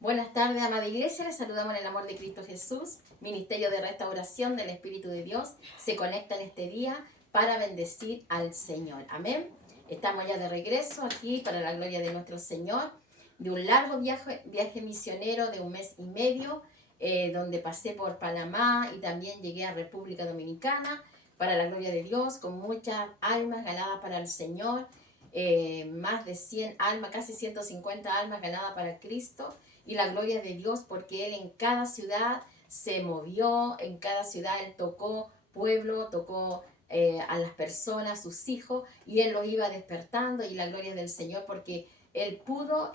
Buenas tardes, amada iglesia. Les saludamos en el amor de Cristo Jesús. Ministerio de Restauración del Espíritu de Dios se conecta en este día para bendecir al Señor. Amén. Estamos ya de regreso aquí para la gloria de nuestro Señor, de un largo viaje misionero de 1 mes y medio, donde pasé por Panamá y también llegué a República Dominicana para la gloria de Dios, con muchas almas ganadas para el Señor. Más de 100 almas, casi 150 almas ganadas para Cristo, y la gloria de Dios, porque Él en cada ciudad se movió, en cada ciudad Él tocó pueblo, tocó a las personas, sus hijos, y Él los iba despertando, y la gloria del Señor, porque Él pudo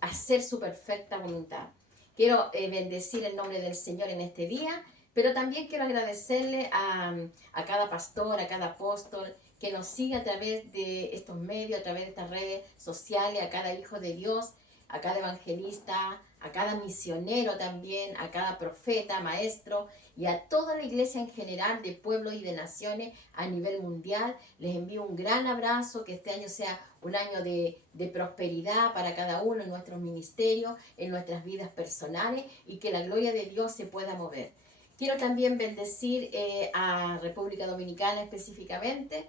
hacer su perfecta voluntad. Quiero bendecir el nombre del Señor en este día, pero también quiero agradecerle a cada pastor, a cada apóstol, que nos sigue a través de estos medios, a través de estas redes sociales, a cada hijo de Dios, a cada evangelista, a cada misionero también, a cada profeta, maestro y a toda la iglesia en general de pueblos y de naciones a nivel mundial. Les envío un gran abrazo, que este año sea un año de prosperidad para cada uno en nuestros ministerios, en nuestras vidas personales, y que la gloria de Dios se pueda mover. Quiero también bendecir a República Dominicana específicamente,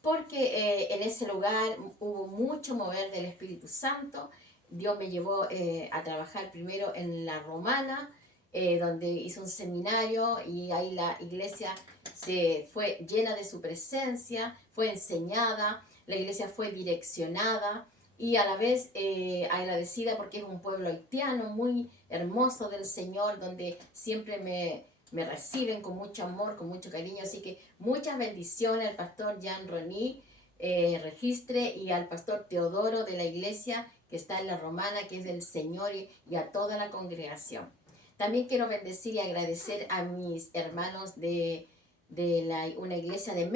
porque en ese lugar hubo mucho mover del Espíritu Santo. Dios me llevó a trabajar primero en La Romana, donde hice un seminario, y ahí la iglesia se fue llena de su presencia, fue enseñada, la iglesia fue direccionada, y a la vez agradecida, porque es un pueblo haitiano muy hermoso del Señor, donde siempre me reciben con mucho amor, con mucho cariño. Así que muchas bendiciones al pastor Jean Rony Registre, y al pastor Teodoro de la iglesia que está en La Romana, que es del Señor, y a toda la congregación. También quiero bendecir y agradecer a mis hermanos de una iglesia de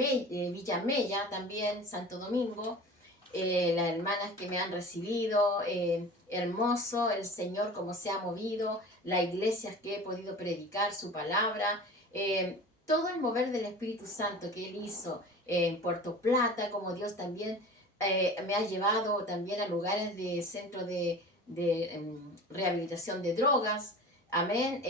Villa Mella, también Santo Domingo, las hermanas que me han recibido, hermoso el Señor como se ha movido, las iglesias que he podido predicar su palabra, todo el mover del Espíritu Santo que Él hizo en Puerto Plata, como Dios también me ha llevado también a lugares de centro de rehabilitación de drogas, amén,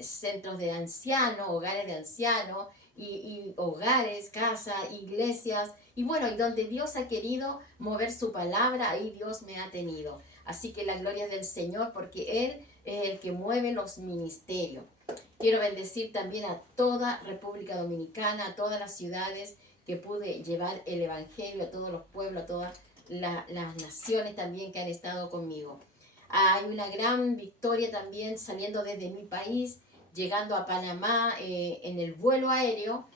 centros de ancianos, hogares de ancianos, y hogares, casas, iglesias, y bueno, y donde Dios ha querido mover su palabra, ahí Dios me ha tenido. Así que la gloria es del Señor, porque Él es el que mueve los ministerios. Quiero bendecir también a toda República Dominicana, a todas las ciudades que pude llevar el Evangelio, a todos los pueblos, a todas las naciones también que han estado conmigo. Hay una gran victoria también saliendo desde mi país, llegando a Panamá en el vuelo aéreo.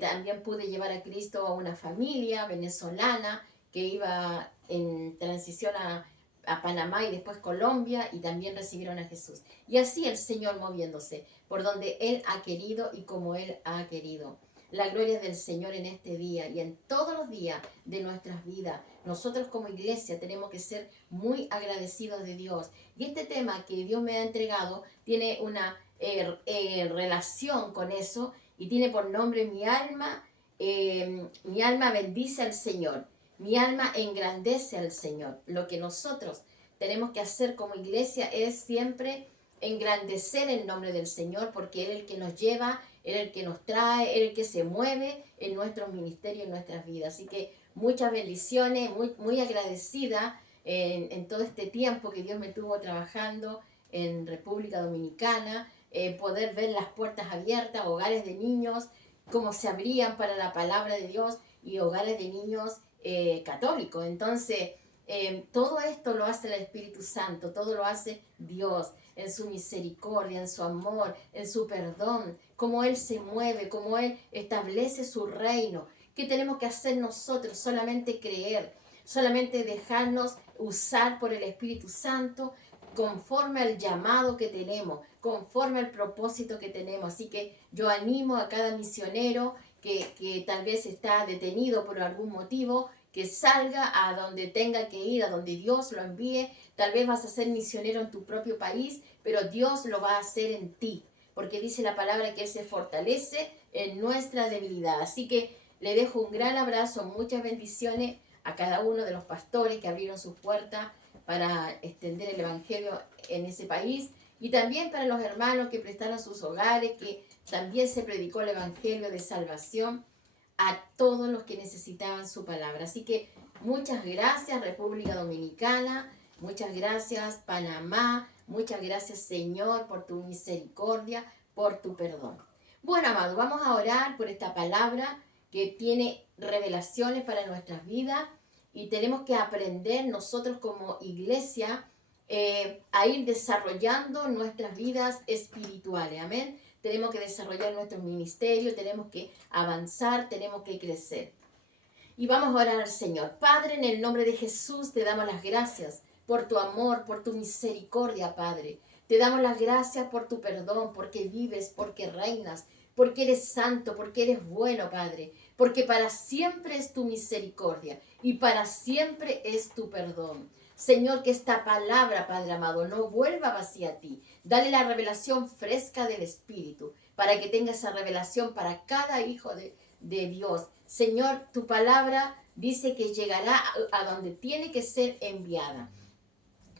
También pude llevar a Cristo a una familia venezolana que iba en transición a Panamá y después Colombia, y también recibieron a Jesús. Y así el Señor moviéndose por donde Él ha querido y como Él ha querido. La gloria del Señor en este día y en todos los días de nuestras vidas. Nosotros como iglesia tenemos que ser muy agradecidos de Dios. Y este tema que Dios me ha entregado tiene una relación con eso, y tiene por nombre mi alma bendice al Señor. Mi alma engrandece al Señor. Lo que nosotros tenemos que hacer como iglesia es siempre engrandecer el nombre del Señor, porque Él es el que nos lleva, Él es el que nos trae, Él es el que se mueve en nuestros ministerios, en nuestras vidas. Así que muchas bendiciones, muy agradecida en todo este tiempo que Dios me tuvo trabajando en República Dominicana, poder ver las puertas abiertas, hogares de niños, cómo se abrían para la palabra de Dios, y hogares de niños católicos. Entonces, todo esto lo hace el Espíritu Santo, todo lo hace Dios en su misericordia, en su amor, en su perdón, cómo Él se mueve, cómo Él establece su reino. ¿Qué tenemos que hacer nosotros? Solamente creer, solamente dejarnos usar por el Espíritu Santo conforme al llamado que tenemos, conforme al propósito que tenemos. Así que yo animo a cada misionero que tal vez está detenido por algún motivo, que salga a donde tenga que ir, a donde Dios lo envíe. Tal vez vas a ser misionero en tu propio país, pero Dios lo va a hacer en ti, porque dice la palabra que Él se fortalece en nuestra debilidad. Así que le dejo un gran abrazo, muchas bendiciones a cada uno de los pastores que abrieron sus puertas para extender el Evangelio en ese país, y también para los hermanos que prestaron sus hogares, que también se predicó el Evangelio de salvación a todos los que necesitaban su palabra. Así que muchas gracias, República Dominicana, muchas gracias, Panamá, muchas gracias, Señor, por tu misericordia, por tu perdón. Bueno, amados, vamos a orar por esta palabra que tiene revelaciones para nuestras vidas, y tenemos que aprender nosotros como iglesia a ir desarrollando nuestras vidas espirituales. Amén. Tenemos que desarrollar nuestro ministerio, tenemos que avanzar, tenemos que crecer. Y vamos a orar al Señor. Padre, en el nombre de Jesús te damos las gracias por tu amor, por tu misericordia, Padre. Te damos las gracias por tu perdón, porque vives, porque reinas, porque eres santo, porque eres bueno, Padre. Porque para siempre es tu misericordia y para siempre es tu perdón. Señor, que esta palabra, Padre amado, no vuelva vacía a ti. Dale la revelación fresca del Espíritu, para que tenga esa revelación para cada hijo de Dios. Señor, tu palabra dice que llegará a donde tiene que ser enviada.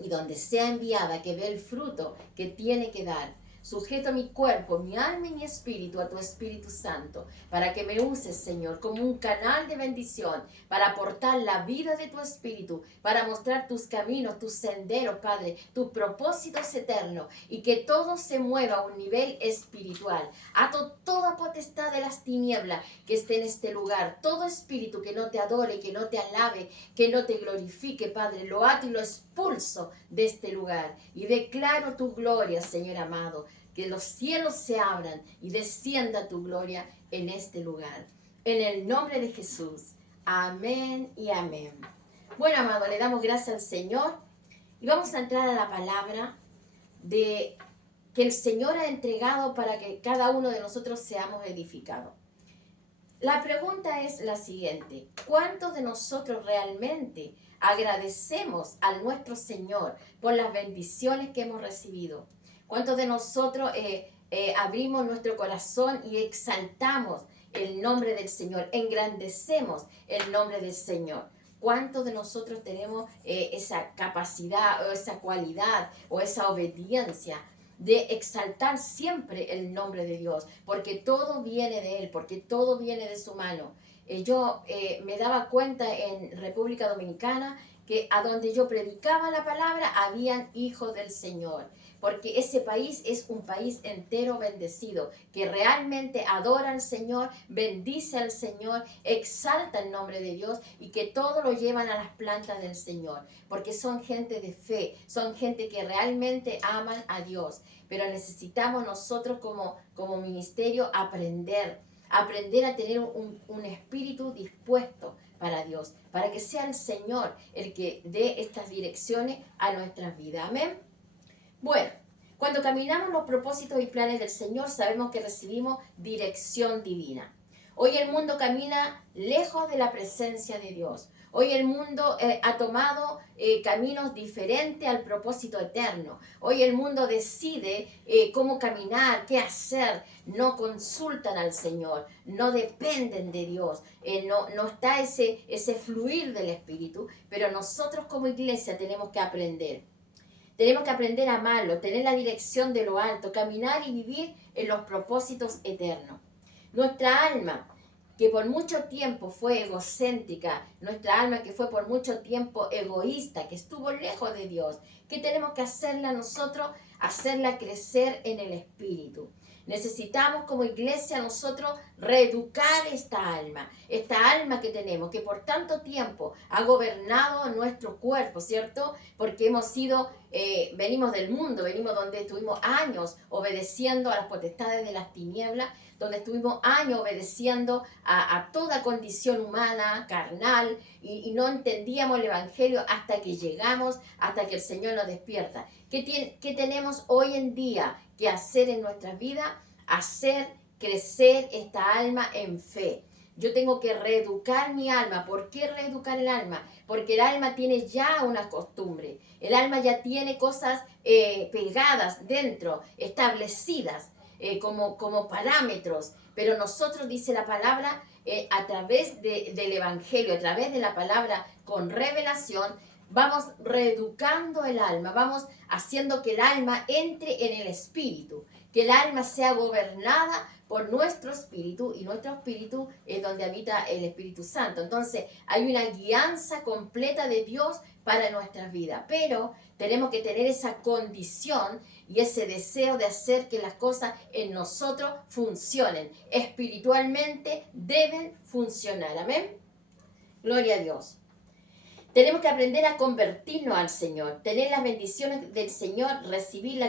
Y donde sea enviada, que dé el fruto que tiene que dar. Sujeto mi cuerpo, mi alma y mi espíritu a tu Espíritu Santo, para que me uses, Señor, como un canal de bendición, para aportar la vida de tu Espíritu, para mostrar tus caminos, tus senderos, Padre, tus propósitos eternos, y que todo se mueva a un nivel espiritual. Ato toda potestad de las tinieblas que esté en este lugar, todo espíritu que no te adore, que no te alabe, que no te glorifique, Padre, lo ato y lo expulso de este lugar, y declaro tu gloria, Señor amado. Que los cielos se abran y descienda tu gloria en este lugar. En el nombre de Jesús. Amén y amén. Bueno, amado, le damos gracias al Señor y vamos a entrar a la palabra de que el Señor ha entregado para que cada uno de nosotros seamos edificados. La pregunta es la siguiente: ¿cuántos de nosotros realmente agradecemos a nuestro Señor por las bendiciones que hemos recibido? ¿Cuántos de nosotros abrimos nuestro corazón y exaltamos el nombre del Señor, engrandecemos el nombre del Señor? ¿Cuántos de nosotros tenemos esa capacidad o esa cualidad o esa obediencia de exaltar siempre el nombre de Dios? Porque todo viene de Él, porque todo viene de su mano. Yo me daba cuenta en República Dominicana que a donde yo predicaba la palabra habían hijos del Señor, porque ese país es un país entero bendecido, que realmente adora al Señor, bendice al Señor, exalta el nombre de Dios, y que todo lo llevan a las plantas del Señor, porque son gente de fe, son gente que realmente aman a Dios. Pero necesitamos nosotros como ministerio aprender a tener un espíritu dispuesto para Dios, para que sea el Señor el que dé estas direcciones a nuestras vidas. Amén. Bueno, cuando caminamos los propósitos y planes del Señor, sabemos que recibimos dirección divina. Hoy el mundo camina lejos de la presencia de Dios. Hoy el mundo ha tomado caminos diferentes al propósito eterno. Hoy el mundo decide cómo caminar, qué hacer. No consultan al Señor, no dependen de Dios. No está ese fluir del Espíritu, pero nosotros como iglesia tenemos que aprender. Tenemos que aprender a amarlo, tener la dirección de lo alto, caminar y vivir en los propósitos eternos. Nuestra alma, que por mucho tiempo fue egocéntrica, nuestra alma que fue por mucho tiempo egoísta, que estuvo lejos de Dios, ¿qué tenemos que hacerla nosotros? Hacerla crecer en el Espíritu. Necesitamos como iglesia nosotros reeducar esta alma que tenemos, que por tanto tiempo ha gobernado nuestro cuerpo, ¿cierto? Porque hemos sido, venimos del mundo, venimos donde estuvimos años obedeciendo a las potestades de las tinieblas, donde estuvimos años obedeciendo a toda condición humana, carnal, y no entendíamos el Evangelio hasta que llegamos, hasta que el Señor nos despierta. ¿Qué tenemos hoy en día que hacer en nuestras vidas? Hacer crecer esta alma en fe. Yo tengo que reeducar mi alma. ¿Por qué reeducar el alma? Porque el alma tiene ya una costumbre. El alma ya tiene cosas pegadas dentro, establecidas como parámetros. Pero nosotros, dice la palabra, a través del Evangelio, a través de la palabra con revelación, vamos reeducando el alma, vamos haciendo que el alma entre en el espíritu, que el alma sea gobernada por nuestro espíritu, y nuestro espíritu es donde habita el Espíritu Santo. Entonces hay una guianza completa de Dios para nuestras vidas, pero tenemos que tener esa condición y ese deseo de hacer que las cosas en nosotros funcionen. Espiritualmente deben funcionar. Amén. Gloria a Dios. Tenemos que aprender a convertirnos al Señor, tener las bendiciones del Señor, recibir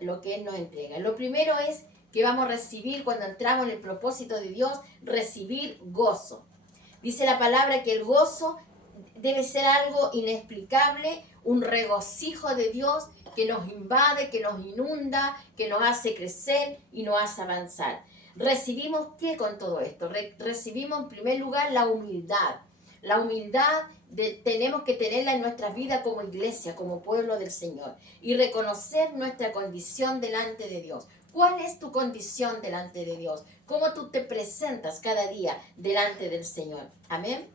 lo que Él nos entrega. Lo primero es que vamos a recibir cuando entramos en el propósito de Dios, recibir gozo. Dice la palabra que el gozo debe ser algo inexplicable, un regocijo de Dios que nos invade, que nos inunda, que nos hace crecer y nos hace avanzar. ¿Recibimos qué con todo esto? Recibimos en primer lugar la humildad. La humildad tenemos que tenerla en nuestra vida como iglesia, como pueblo del Señor, y reconocer nuestra condición delante de Dios. ¿Cuál es tu condición delante de Dios? ¿Cómo tú te presentas cada día delante del Señor? Amén.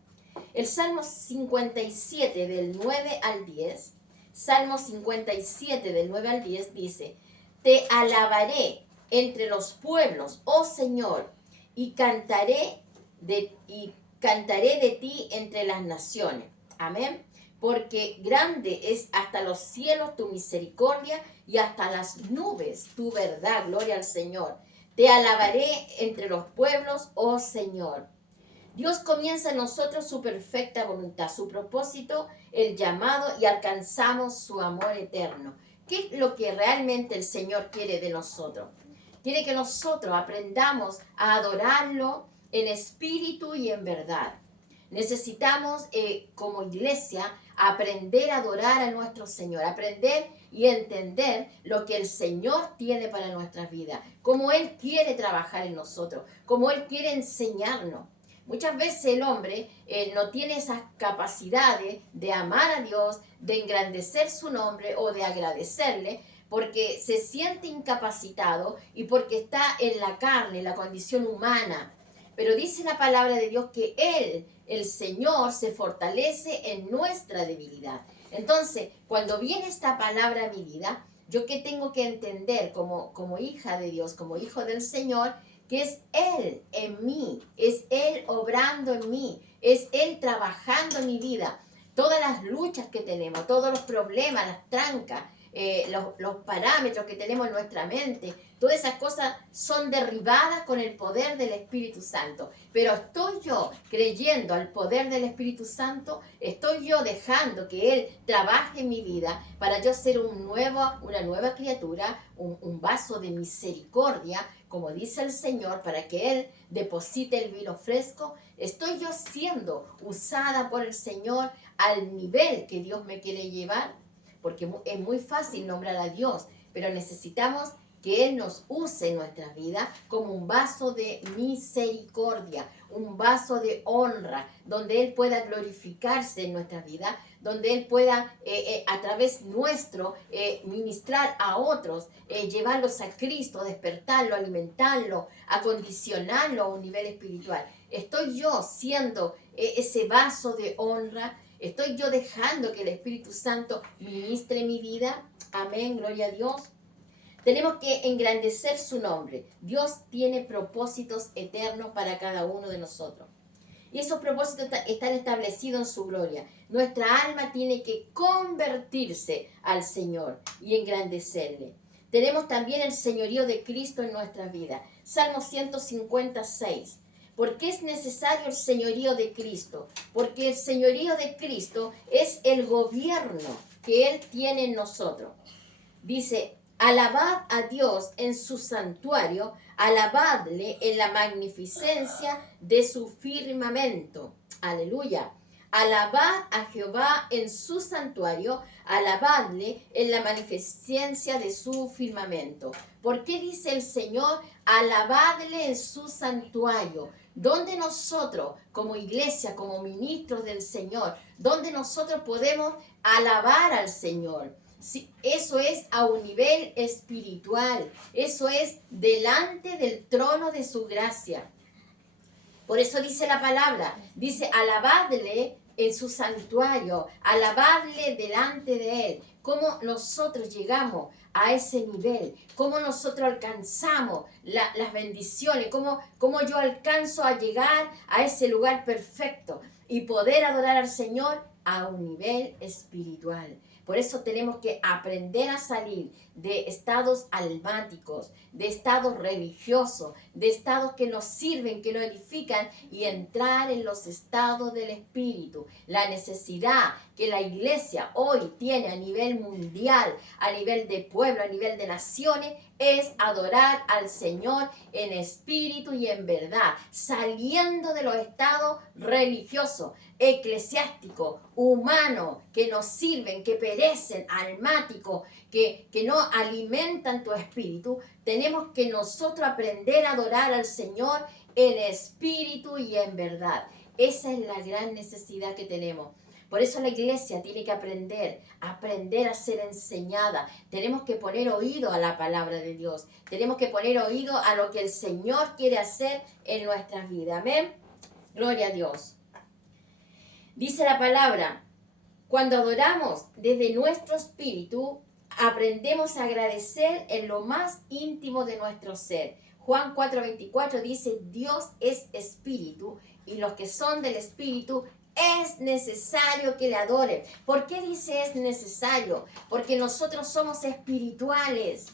El Salmo 57 del 9 al 10, Salmo 57 del 9 al 10 dice: te alabaré entre los pueblos, oh Señor, y cantaré de ti entre las naciones. Amén. Porque grande es hasta los cielos tu misericordia y hasta las nubes tu verdad. Gloria al Señor. Te alabaré entre los pueblos, oh Señor. Dios comienza en nosotros su perfecta voluntad, su propósito, el llamado, y alcanzamos su amor eterno. ¿Qué es lo que realmente el Señor quiere de nosotros? Quiere que nosotros aprendamos a adorarlo en espíritu y en verdad. Necesitamos, como iglesia, aprender a adorar a nuestro Señor, aprender y entender lo que el Señor tiene para nuestras vidas, cómo Él quiere trabajar en nosotros, cómo Él quiere enseñarnos. Muchas veces el hombre no tiene esas capacidades de amar a Dios, de engrandecer su nombre o de agradecerle, porque se siente incapacitado y porque está en la carne, en la condición humana. Pero dice la palabra de Dios que Él, el Señor, se fortalece en nuestra debilidad. Entonces, cuando viene esta palabra a mi vida, yo que tengo que entender como hija de Dios, como hijo del Señor, que es Él en mí, es Él obrando en mí, es Él trabajando en mi vida. Todas las luchas que tenemos, todos los problemas, las trancas, los parámetros que tenemos en nuestra mente, todas esas cosas son derribadas con el poder del Espíritu Santo. Pero estoy yo creyendo al poder del Espíritu Santo, estoy yo dejando que Él trabaje en mi vida para yo ser una nueva criatura, un vaso de misericordia, como dice el Señor, para que Él deposite el vino fresco. Estoy yo siendo usada por el Señor al nivel que Dios me quiere llevar, porque es muy fácil nombrar a Dios, pero necesitamos que Él nos use en nuestras vidas como un vaso de misericordia, un vaso de honra, donde Él pueda glorificarse en nuestra vida, donde Él pueda a través nuestro ministrar a otros, llevarlos a Cristo, despertarlo, alimentarlo, acondicionarlo a un nivel espiritual. Estoy yo siendo ese vaso de honra. Estoy yo dejando que el Espíritu Santo ministre mi vida. Amén, gloria a Dios. Tenemos que engrandecer su nombre. Dios tiene propósitos eternos para cada uno de nosotros. Y esos propósitos están establecidos en su gloria. Nuestra alma tiene que convertirse al Señor y engrandecerle. Tenemos también el señorío de Cristo en nuestras vidas. Salmo 156. ¿Por qué es necesario el señorío de Cristo? Porque el señorío de Cristo es el gobierno que Él tiene en nosotros. Dice: alabad a Dios en su santuario, alabadle en la magnificencia de su firmamento. Aleluya. Alabad a Jehová en su santuario, alabadle en la magnificencia de su firmamento. ¿Por qué dice el Señor alabadle en su santuario? Donde nosotros, como iglesia, como ministros del Señor, donde nosotros podemos alabar al Señor. Sí, eso es a un nivel espiritual, eso es delante del trono de su gracia. Por eso dice la palabra, dice alabadle en su santuario, alabadle delante de Él. Cómo nosotros llegamos a ese nivel, cómo nosotros alcanzamos las bendiciones, cómo yo alcanzo a llegar a ese lugar perfecto y poder adorar al Señor a un nivel espiritual. Por eso tenemos que aprender a salir de estados almáticos, de estados religiosos, de estados que nos sirven, que nos edifican, y entrar en los estados del Espíritu. La necesidad que la iglesia hoy tiene a nivel mundial, a nivel de pueblo, a nivel de naciones, es adorar al Señor en espíritu y en verdad, saliendo de los estados religiosos, eclesiásticos, humanos, que nos sirven, que perecen, almáticos, que no alimentan tu espíritu. Tenemos que nosotros aprender a adorar al Señor en espíritu y en verdad. Esa es la gran necesidad que tenemos. Por eso la iglesia tiene que aprender a ser enseñada. Tenemos que poner oído a la palabra de Dios. Tenemos que poner oído a lo que el Señor quiere hacer en nuestras vidas. Amén. Gloria a Dios. Dice la palabra, cuando adoramos desde nuestro espíritu, aprendemos a agradecer en lo más íntimo de nuestro ser. Juan 4:24 dice, Dios es espíritu y los que son del espíritu es necesario que le adoren. ¿Por qué dice es necesario? Porque nosotros somos espirituales.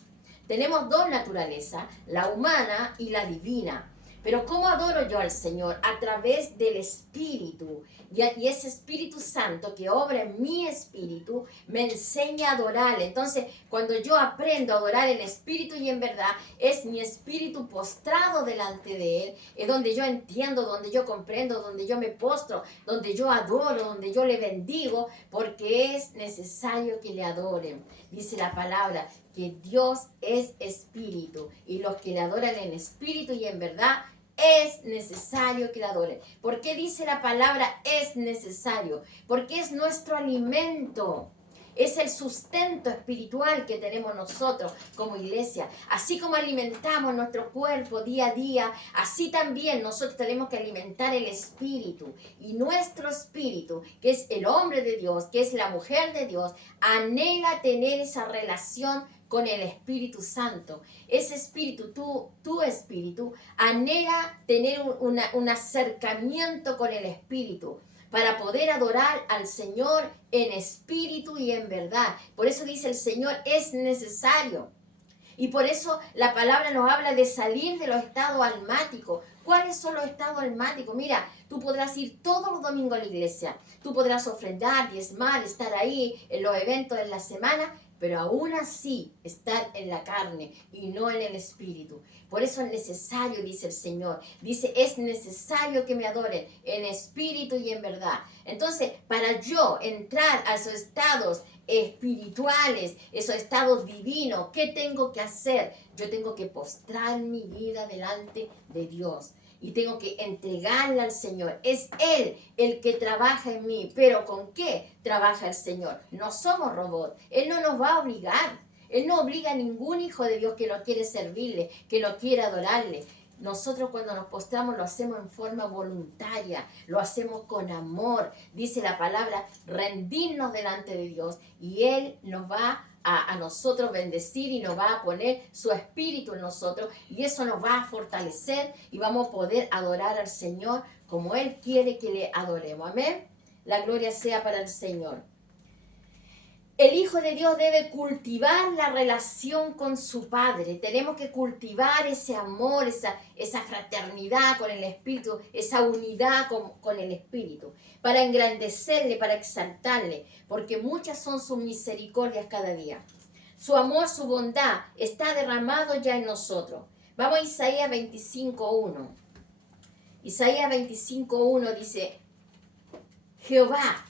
Tenemos dos naturalezas, la humana y la divina. Pero ¿cómo adoro yo al Señor? A través del Espíritu. Y ese Espíritu Santo que obra en mi espíritu me enseña a adorarle. Entonces, cuando yo aprendo a adorar en espíritu y en verdad, es mi espíritu postrado delante de Él. Es donde yo entiendo, donde yo comprendo, donde yo me postro, donde yo adoro, donde yo le bendigo, porque es necesario que le adoren. Dice la palabra que Dios es espíritu y los que le adoran en espíritu y en verdad es necesario que le adoren. ¿Por qué dice la palabra es necesario? Porque es nuestro alimento. Es el sustento espiritual que tenemos nosotros como iglesia. Así como alimentamos nuestro cuerpo día a día, así también nosotros tenemos que alimentar el espíritu. Y nuestro espíritu, que es el hombre de Dios, que es la mujer de Dios, anhela tener esa relación con el Espíritu Santo. Ese espíritu, tu espíritu, anhela tener un acercamiento con el Espíritu para poder adorar al Señor en espíritu y en verdad. Por eso dice el Señor, es necesario. Y por eso la palabra nos habla de salir de los estados almáticos. ¿Cuáles son los estados almáticos? Mira, tú podrás ir todos los domingos a la iglesia. Tú podrás ofrendar, diezmar, estar ahí en los eventos de la semana, pero aún así estar en la carne y no en el espíritu. Por eso es necesario, dice el Señor. Dice, es necesario que me adoren en espíritu y en verdad. Entonces, para yo entrar a esos estados espirituales, esos estados divinos, ¿qué tengo que hacer? Yo tengo que postrar mi vida delante de Dios. Y tengo que entregarla al Señor. Es Él el que trabaja en mí. ¿Pero con qué trabaja el Señor? No somos robots. Él no nos va a obligar. Él no obliga a ningún hijo de Dios que no quiere servirle, que no quiere adorarle. Nosotros cuando nos postramos lo hacemos en forma voluntaria, lo hacemos con amor. Dice la palabra, rendirnos delante de Dios y Él nos va a nosotros bendecir y nos va a poner su espíritu en nosotros y eso nos va a fortalecer y vamos a poder adorar al Señor como Él quiere que le adoremos. Amén. La gloria sea para el Señor. El Hijo de Dios debe cultivar la relación con su Padre. Tenemos que cultivar ese amor, esa fraternidad con el Espíritu, esa unidad con el Espíritu, para engrandecerle, para exaltarle, porque muchas son sus misericordias cada día. Su amor, su bondad está derramado ya en nosotros. Vamos a Isaías 25:1. Isaías 25:1 dice, Jehová,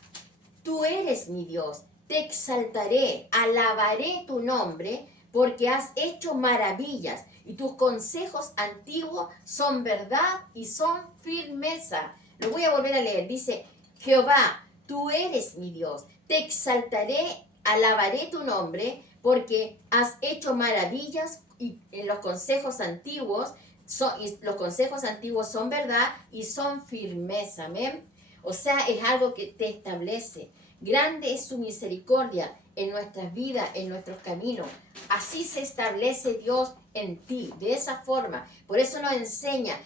tú eres mi Dios. Te exaltaré, alabaré tu nombre, porque has hecho maravillas, y tus consejos antiguos son verdad y son firmeza. Lo voy a volver a leer. Dice, Jehová, tú eres mi Dios. Te exaltaré, alabaré tu nombre, porque has hecho maravillas, y los consejos antiguos son verdad y son firmeza. Amén. O sea, es algo que te establece. Grande es su misericordia en nuestras vidas, en nuestros caminos. Así se establece Dios en ti, de esa forma. Por eso nos enseña.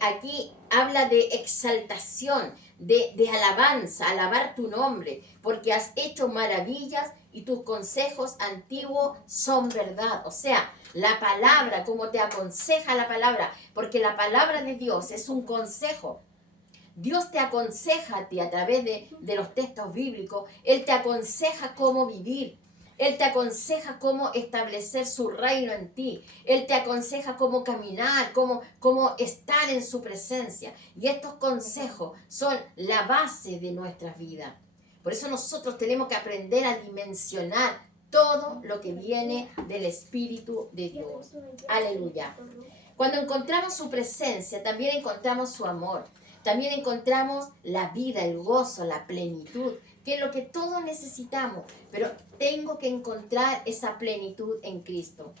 Aquí habla de exaltación, de alabanza, alabar tu nombre, porque has hecho maravillas y tus consejos antiguos son verdad. O sea, la palabra, como te aconseja la palabra, porque la palabra de Dios es un consejo. Dios te aconseja a ti a través de los textos bíblicos. Él te aconseja cómo vivir. Él te aconseja cómo establecer su reino en ti. Él te aconseja cómo caminar, cómo estar en su presencia. Y estos consejos son la base de nuestras vidas. Por eso nosotros tenemos que aprender a dimensionar todo lo que viene del Espíritu de Dios. Aleluya. Cuando encontramos su presencia, también encontramos su amor. También encontramos la vida, el gozo, la plenitud, que es lo que todos necesitamos. Pero tengo que encontrar esa plenitud en Cristo.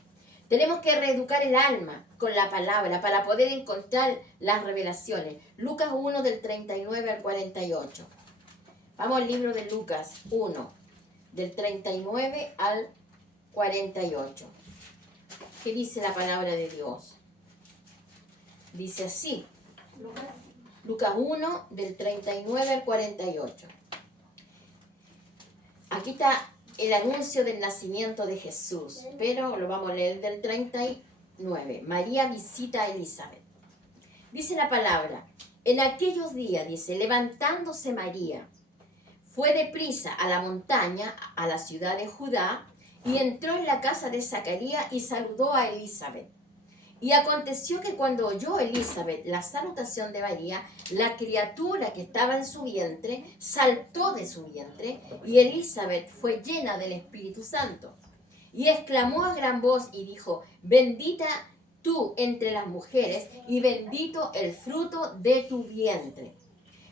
Tenemos que reeducar el alma con la palabra para poder encontrar las revelaciones. Lucas 1 del 39 al 48. Vamos al libro de Lucas 1, del 39 al 48. ¿Qué dice la palabra de Dios? Dice así. Lucas 1, del 39 al 48. Aquí está el anuncio del nacimiento de Jesús, pero lo vamos a leer del 39. María visita a Elizabeth. Dice la palabra, en aquellos días, dice, levantándose María, fue deprisa a la montaña, a la ciudad de Judá, y entró en la casa de Zacarías y saludó a Elizabeth. Y aconteció que cuando oyó Elizabeth la salutación de María, la criatura que estaba en su vientre saltó de su vientre, y Elizabeth fue llena del Espíritu Santo. Y exclamó a gran voz y dijo, bendita tú entre las mujeres, y bendito el fruto de tu vientre.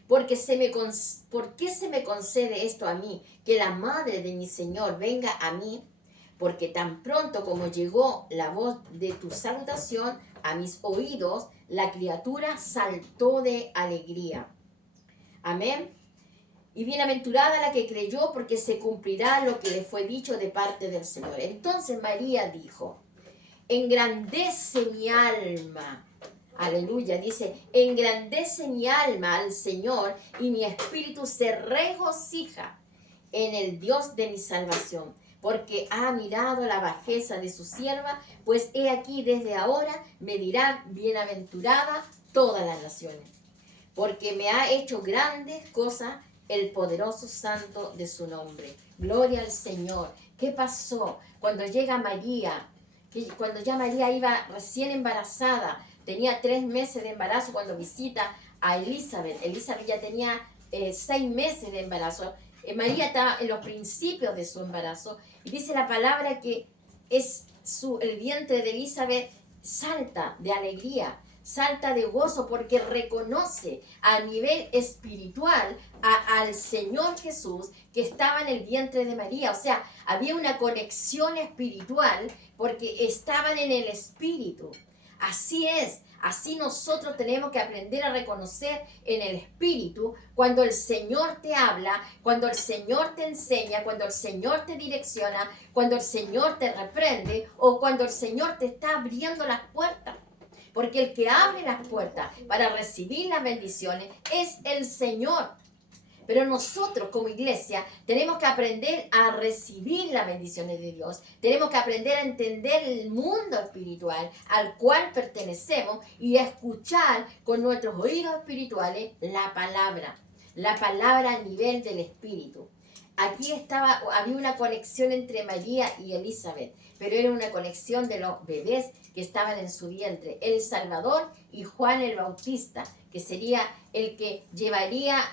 ¿Por qué se me concede esto a mí, que la madre de mi Señor venga a mí? Porque tan pronto como llegó la voz de tu salutación a mis oídos, la criatura saltó de alegría. Amén. Y bienaventurada la que creyó, porque se cumplirá lo que le fue dicho de parte del Señor. Entonces María dijo, engrandece mi alma. Aleluya, dice, engrandece mi alma al Señor y mi espíritu se regocija en el Dios de mi salvación, porque ha mirado la bajeza de su sierva, pues he aquí desde ahora me dirá bienaventurada todas las naciones, porque me ha hecho grandes cosas el poderoso santo de su nombre. Gloria al Señor. ¿Qué pasó cuando llega María? Cuando ya María iba recién embarazada, tenía 3 meses de embarazo cuando visita a Elizabeth. Elizabeth ya tenía 6 meses de embarazo. María estaba en los principios de su embarazo. Y dice la palabra que el vientre de Elizabeth salta de alegría, salta de gozo, porque reconoce a nivel espiritual al Señor Jesús que estaba en el vientre de María. O sea, había una conexión espiritual porque estaban en el espíritu. Así es. Así nosotros tenemos que aprender a reconocer en el Espíritu cuando el Señor te habla, cuando el Señor te enseña, cuando el Señor te direcciona, cuando el Señor te reprende o cuando el Señor te está abriendo las puertas. Porque el que abre las puertas para recibir las bendiciones es el Señor. Pero nosotros como iglesia tenemos que aprender a recibir las bendiciones de Dios. Tenemos que aprender a entender el mundo espiritual al cual pertenecemos y a escuchar con nuestros oídos espirituales la palabra. La palabra a nivel del espíritu. Aquí había una conexión entre María y Elizabeth, pero era una conexión de los bebés que estaban en su vientre, el Salvador y Juan el Bautista, que sería el que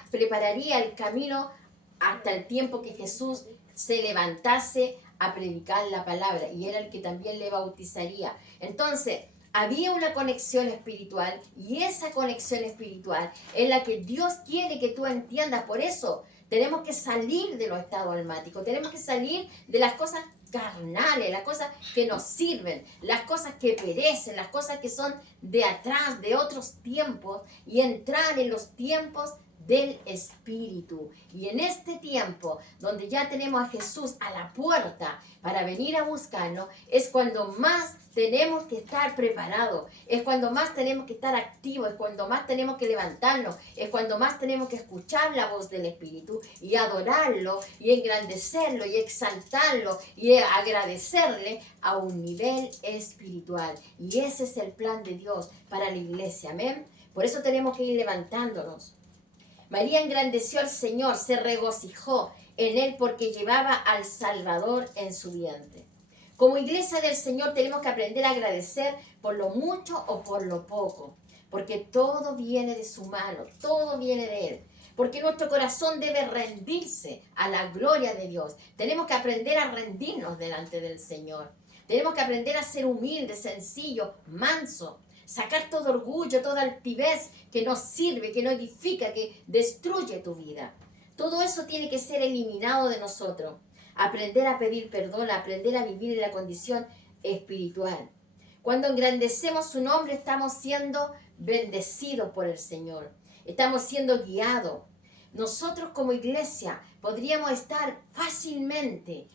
prepararía el camino hasta el tiempo que Jesús se levantase a predicar la palabra, y era el que también le bautizaría. Entonces, había una conexión espiritual, y esa conexión espiritual es la que Dios quiere que tú entiendas. Por eso tenemos que salir de los estados almáticos, tenemos que salir de las cosas carnales, las cosas que nos sirven, las cosas que perecen, las cosas que son de atrás, de otros tiempos, y entrar en los tiempos del Espíritu. Y en este tiempo, donde ya tenemos a Jesús a la puerta para venir a buscarnos, es cuando más tenemos que estar preparados, es cuando más tenemos que estar activos, es cuando más tenemos que levantarnos, es cuando más tenemos que escuchar la voz del Espíritu y adorarlo y engrandecerlo y exaltarlo y agradecerle a un nivel espiritual. Y ese es el plan de Dios para la iglesia, amén. Por eso tenemos que ir levantándonos. María engrandeció al Señor, se regocijó en Él porque llevaba al Salvador en su vientre. Como iglesia del Señor tenemos que aprender a agradecer por lo mucho o por lo poco, porque todo viene de su mano, todo viene de Él. Porque nuestro corazón debe rendirse a la gloria de Dios. Tenemos que aprender a rendirnos delante del Señor. Tenemos que aprender a ser humildes, sencillos, mansos. Sacar todo orgullo, toda altivez que no sirve, que no edifica, que destruye tu vida. Todo eso tiene que ser eliminado de nosotros. Aprender a pedir perdón, aprender a vivir en la condición espiritual. Cuando engrandecemos su nombre, estamos siendo bendecidos por el Señor. Estamos siendo guiados. Nosotros como iglesia podríamos estar fácilmente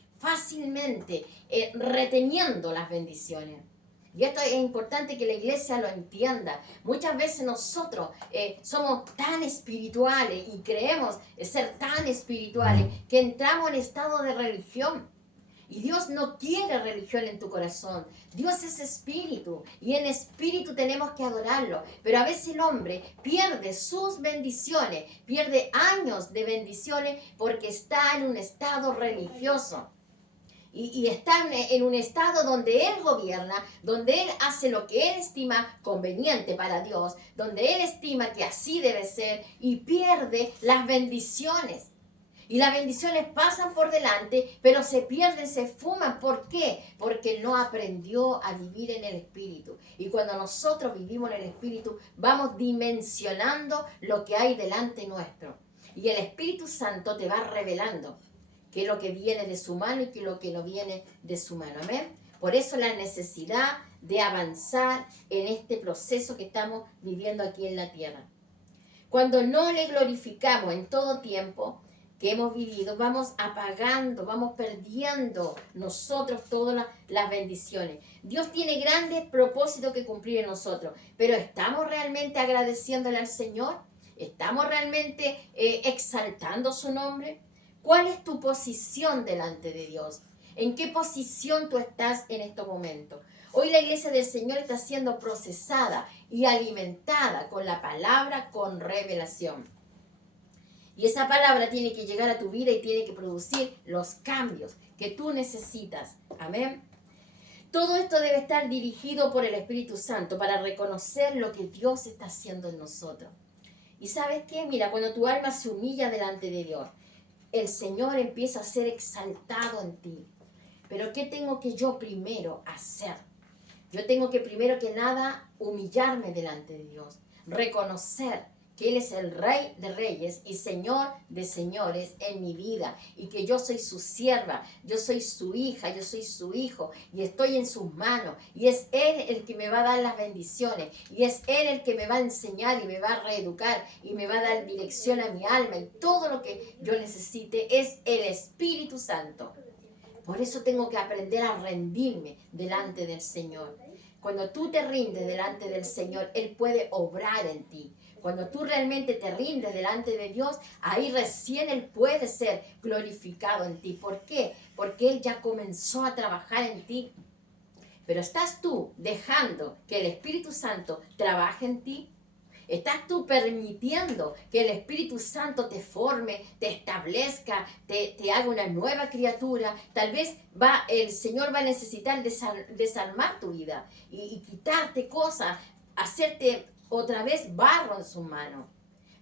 reteniendo las bendiciones. Y esto es importante que la iglesia lo entienda. Muchas veces nosotros somos tan espirituales y creemos ser tan espirituales que entramos en estado de religión. Y Dios no quiere religión en tu corazón. Dios es espíritu y en espíritu tenemos que adorarlo. Pero a veces el hombre pierde sus bendiciones, pierde años de bendiciones porque está en un estado religioso. Y está en un estado donde Él gobierna, donde Él hace lo que Él estima conveniente para Dios, donde Él estima que así debe ser y pierde las bendiciones. Y las bendiciones pasan por delante, pero se pierden, se fuman. ¿Por qué? Porque no aprendió a vivir en el Espíritu. Y cuando nosotros vivimos en el Espíritu, vamos dimensionando lo que hay delante nuestro. Y el Espíritu Santo te va revelando qué es lo que viene de su mano y qué es lo que no viene de su mano. Amén. Por eso la necesidad de avanzar en este proceso que estamos viviendo aquí en la tierra. Cuando no le glorificamos en todo tiempo que hemos vivido, vamos apagando, vamos perdiendo nosotros todas las bendiciones. Dios tiene grandes propósitos que cumplir en nosotros, pero ¿estamos realmente agradeciéndole al Señor? ¿Estamos realmente exaltando su nombre? ¿Cuál es tu posición delante de Dios? ¿En qué posición tú estás en estos momentos? Hoy la iglesia del Señor está siendo procesada y alimentada con la palabra, con revelación. Y esa palabra tiene que llegar a tu vida y tiene que producir los cambios que tú necesitas. Amén. Todo esto debe estar dirigido por el Espíritu Santo para reconocer lo que Dios está haciendo en nosotros. ¿Y sabes qué? Mira, cuando tu alma se humilla delante de Dios, el Señor empieza a ser exaltado en ti. Pero ¿qué tengo que yo primero hacer? Yo tengo que primero que nada humillarme delante de Dios, reconocer que Él es el Rey de Reyes y Señor de Señores en mi vida y que yo soy su sierva, yo soy su hija, yo soy su hijo y estoy en sus manos y es Él el que me va a dar las bendiciones y es Él el que me va a enseñar y me va a reeducar y me va a dar dirección a mi alma y todo lo que yo necesite es el Espíritu Santo. Por eso tengo que aprender a rendirme delante del Señor. Cuando tú te rindes delante del Señor, Él puede obrar en ti. Cuando tú realmente te rindes delante de Dios, ahí recién Él puede ser glorificado en ti. ¿Por qué? Porque Él ya comenzó a trabajar en ti. Pero ¿estás tú dejando que el Espíritu Santo trabaje en ti? ¿Estás tú permitiendo que el Espíritu Santo te forme, te establezca, te haga una nueva criatura? Tal vez el Señor va a necesitar desarmar tu vida y quitarte cosas, hacerte otra vez barro en sus manos.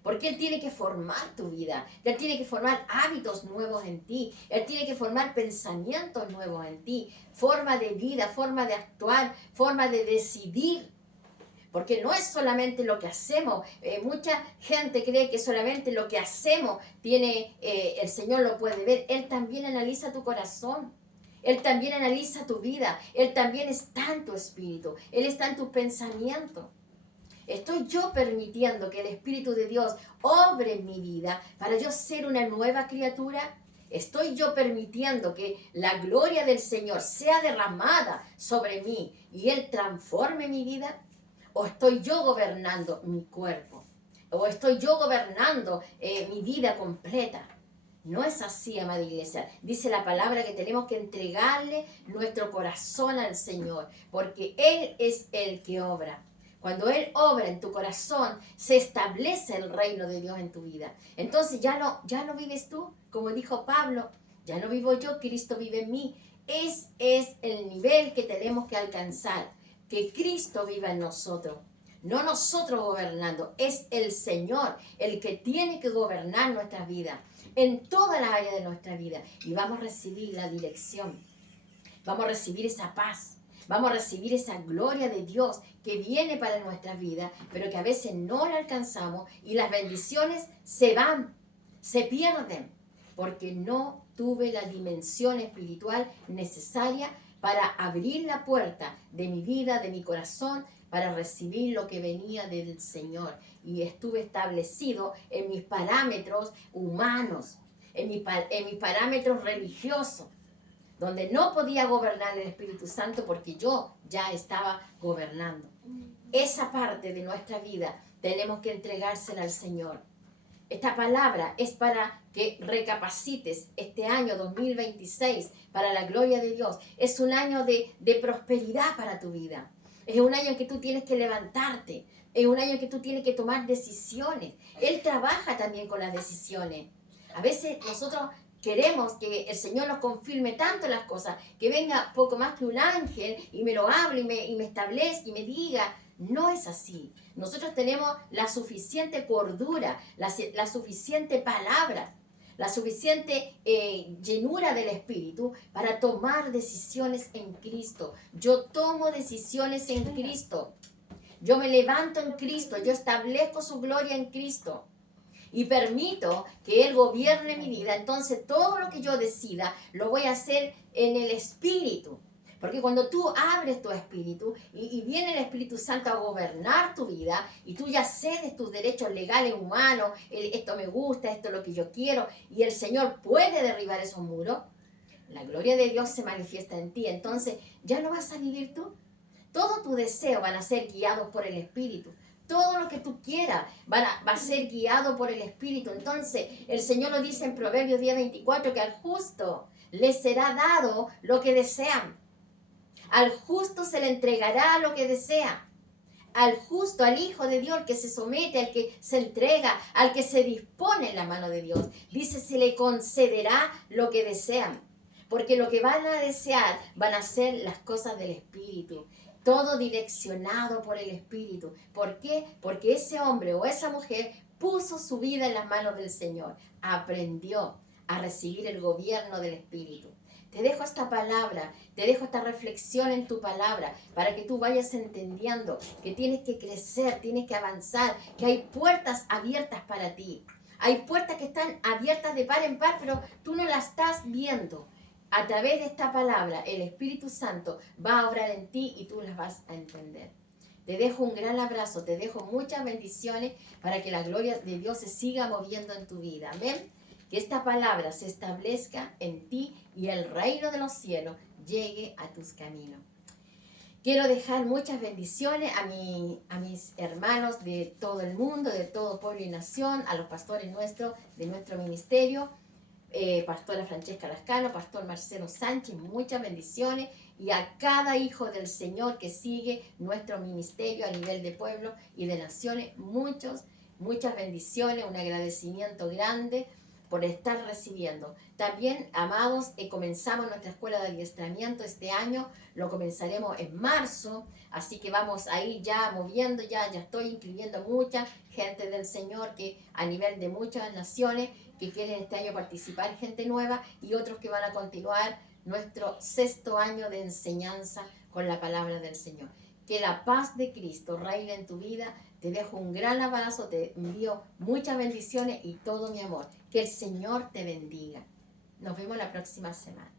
Porque Él tiene que formar tu vida. Él tiene que formar hábitos nuevos en ti. Él tiene que formar pensamientos nuevos en ti. Forma de vida, forma de actuar, forma de decidir. Porque no es solamente lo que hacemos. Mucha gente cree que solamente lo que hacemos el Señor lo puede ver. Él también analiza tu corazón. Él también analiza tu vida. Él también está en tu espíritu. Él está en tus pensamientos. Estoy yo permitiendo que el Espíritu de Dios obre en mi vida para yo ser una nueva criatura. Estoy yo permitiendo que la gloria del Señor sea derramada sobre mí y Él transforme mi vida. ¿O estoy yo gobernando mi cuerpo? ¿O estoy yo gobernando mi vida completa? No es así, amada iglesia. Dice la palabra que tenemos que entregarle nuestro corazón al Señor, porque Él es el que obra. Cuando Él obra en tu corazón, se establece el reino de Dios en tu vida. Entonces ya no vives tú, como dijo Pablo, ya no vivo yo, Cristo vive en mí. Es el nivel que tenemos que alcanzar, que Cristo viva en nosotros. No nosotros gobernando, es el Señor el que tiene que gobernar nuestras vidas, en todas las áreas de nuestra vida. Y vamos a recibir la dirección, vamos a recibir esa paz, vamos a recibir esa gloria de Dios que viene para nuestras vidas, pero que a veces no la alcanzamos y las bendiciones se van, se pierden, porque no tuve la dimensión espiritual necesaria para abrir la puerta de mi vida, de mi corazón, para recibir lo que venía del Señor. Y estuve establecido en mis parámetros humanos, en mis parámetros religiosos, donde no podía gobernar el Espíritu Santo porque yo ya estaba gobernando. Esa parte de nuestra vida tenemos que entregársela al Señor. Esta palabra es para que recapacites este año 2026 para la gloria de Dios. Es un año de prosperidad para tu vida. Es un año en que tú tienes que levantarte. Es un año en que tú tienes que tomar decisiones. Él trabaja también con las decisiones. A veces nosotros queremos que el Señor nos confirme tanto las cosas, que venga poco más que un ángel y me lo hable y me establezca y me diga. No es así. Nosotros tenemos la suficiente cordura, la suficiente palabra, la suficiente llenura del Espíritu para tomar decisiones en Cristo. Yo tomo decisiones en Cristo. Yo me levanto en Cristo. Yo establezco su gloria en Cristo. Y permito que Él gobierne mi vida. Entonces todo lo que yo decida lo voy a hacer en el Espíritu. Porque cuando tú abres tu espíritu y viene el Espíritu Santo a gobernar tu vida y tú ya cedes tus derechos legales humanos, esto me gusta, esto es lo que yo quiero, y el Señor puede derribar esos muros, la gloria de Dios se manifiesta en ti. Entonces ya no vas a vivir tú. Todos tus deseos van a ser guiados por el Espíritu. Todo lo que tú quieras va a ser guiado por el Espíritu. Entonces el Señor lo dice en Proverbios 10:24 que al justo le será dado lo que desean. Al justo se le entregará lo que desea. Al justo, al Hijo de Dios, al que se somete, al que se entrega, al que se dispone en la mano de Dios. Dice, se le concederá lo que desean. Porque lo que van a desear van a ser las cosas del Espíritu. Todo direccionado por el Espíritu. ¿Por qué? Porque ese hombre o esa mujer puso su vida en las manos del Señor. Aprendió a recibir el gobierno del Espíritu. Te dejo esta palabra, te dejo esta reflexión en tu palabra para que tú vayas entendiendo que tienes que crecer, tienes que avanzar, que hay puertas abiertas para ti. Hay puertas que están abiertas de par en par, pero tú no las estás viendo. A través de esta palabra, el Espíritu Santo va a obrar en ti y tú las vas a entender. Te dejo un gran abrazo, te dejo muchas bendiciones para que la gloria de Dios se siga moviendo en tu vida. Amén. Que esta palabra se establezca en ti y el reino de los cielos llegue a tus caminos. Quiero dejar muchas bendiciones a mis hermanos de todo el mundo, de todo pueblo y nación, a los pastores nuestros de nuestro ministerio, pastora Francesca Lascano, pastor Marcelo Sánchez, muchas bendiciones, y a cada hijo del Señor que sigue nuestro ministerio a nivel de pueblo y de naciones, muchas bendiciones, un agradecimiento grande por estar recibiendo. También, amados, comenzamos nuestra escuela de adiestramiento este año, lo comenzaremos en marzo, así que vamos a ir ya moviendo, ya estoy inscribiendo mucha gente del Señor que a nivel de muchas naciones que quieren este año participar, gente nueva, y otros que van a continuar nuestro 6º año de enseñanza con la palabra del Señor. Que la paz de Cristo reine en tu vida. Te dejo un gran abrazo, te envío muchas bendiciones y todo mi amor. Que el Señor te bendiga. Nos vemos la próxima semana.